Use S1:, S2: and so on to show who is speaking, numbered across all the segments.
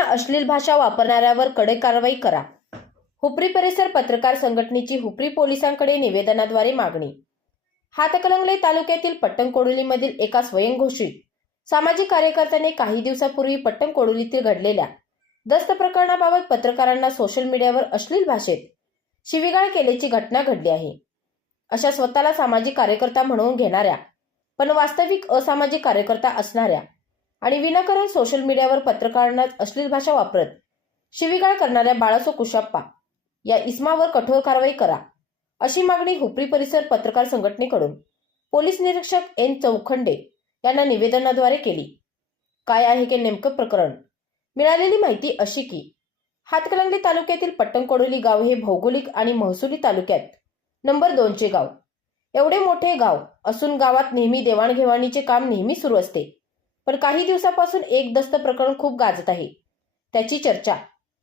S1: पत्रकारांना अश्लील भाषा वापरणाऱ्यावर कडक कारवाई करा. हुपरी परिसर पत्रकार संघटनेची हुपरी पोलिसांकडे निवेदनाद्वारे मागणी. हातकलंगले तालुक्यातील पट्टणकोडोलीमधील एका स्वयंघोषित सामाजिक कार्यकर्त्याने काही दिवसापूर्वी पट्टणकोडोलीतील घडलेल्या दस्त प्रकरणाबाबत पत्रकारांना सोशल मीडियावर अश्लील भाषेत शिवीगाळ केल्याची घटना घडली आहे. अशा स्वतःला सामाजिक कार्यकर्ता म्हणून घेणाऱ्या पण वास्तविक असामाजिक कार्यकर्ता असणाऱ्या आणि विनाकारण सोशल मीडियावर पत्रकारांना अश्लील भाषा वापरत शिवीगाळ करणाऱ्या बाळासो कुशाप्पा या इस्मावर कठोर कारवाई करा अशी मागणी हुपरी परिसर पत्रकार संघटनेकडून पोलीस निरीक्षक एन चौखंडे यांना निवेदनाद्वारे केली. काय आहे हे नेमकं प्रकरण? मिळालेली माहिती अशी की हातकलंगली तालुक्यातील पट्टणकोडोली गाव हे भौगोलिक आणि महसुली तालुक्यात नंबर दोनचे गाव. एवढे मोठे गाव असून गावात नेहमी देवाणघेवाणीचे काम नेहमी सुरू असते. पण काही दिवसापासून एक दस्त प्रकरण खूप गाजत आहे. त्याची चर्चा.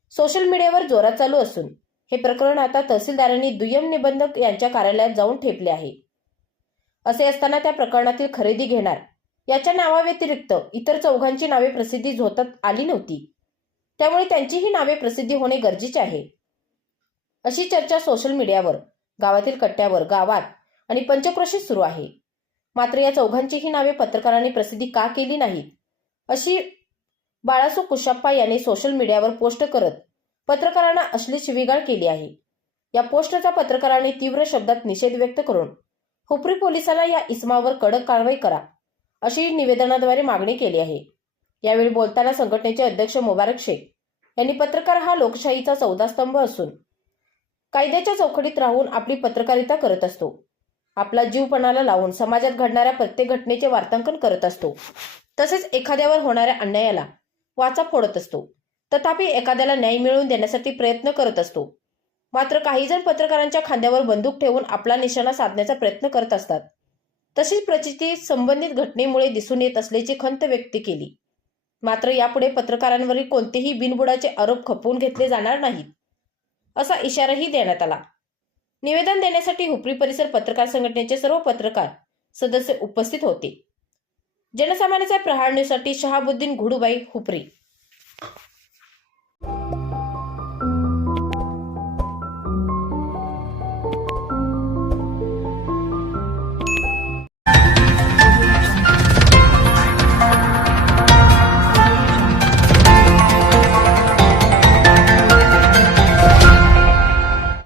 S1: सोशल मीडियावर जोरात चालू असून हे प्रकरण आता तहसीलदारांनी दुय्यम निबंधक यांच्या कार्यालयात जाऊन ठेपले आहे. असे असताना त्या प्रकरणातील खरेदी घेणार याच्या नावाव्यतिरिक्त इतर चौघांची नावे प्रसिद्धी झोतात आली नव्हती. त्यामुळे त्यांचीही नावे प्रसिद्धी होणे गरजेचे आहे. अशी चर्चा सोशल मीडियावर गावातील कट्ट्यावर गावात आणि पंचक्रोशीत सुरू आहे. मात्र या चौघांचीही नावे पत्रकारांनी प्रसिद्धी का केली नाहीत? अशी बाळासो कुशाप्पा यांनी सोशल मीडियावर पोस्ट करत पत्रकारांना अश्लील शिवीगाळ केली आहे. या पोस्टचा पत्रकारांनी तीव्र शब्दात निषेध व्यक्त करून हुपरी पोलिसाला या इस्मावर कडक कारवाई करा अशी निवेदनाद्वारे मागणी केली आहे. यावेळी बोलताना संघटनेचे अध्यक्ष मुबारक शेख यांनी पत्रकार हा लोकशाहीचा चौदा स्तंभ असून कायद्याच्या चौकटीत राहून आपली पत्रकारिता करत असतो. आपला जीवपणाला लावून समाजात घडणाऱ्या प्रत्येक घटनेचे वार्तांकन करत असतो. तसेच एखाद्यावर होणाऱ्या अन्यायाला वाचा फोडत असतो. तथापि एखाद्याला न्याय मिळवून देण्यासाठी प्रयत्न करत असतो. मात्र काही जण पत्रकारांच्या खांद्यावर बंदूक ठेवून आपला निशाणा साधण्याचा प्रयत्न करत असतात. तशीच प्रचिती संबंधित घटनेमुळे दिसून येत असल्याची खंत व्यक्त केली. मात्र यापुढे पत्रकारांवरील कोणतेही बिनबुडाचे आरोप खपवून घेतले जाणार नाहीत. असा इशाराही देण्यात आला. निवेदन देण्यासाठी हुपरी परिसर पत्रकार संघटनेचे सर्व पत्रकार सदस्य उपस्थित होते. जनसामान्याचा प्रहार न्यूजसाठी शहाबुद्दीन घुडूबाई हुपरी.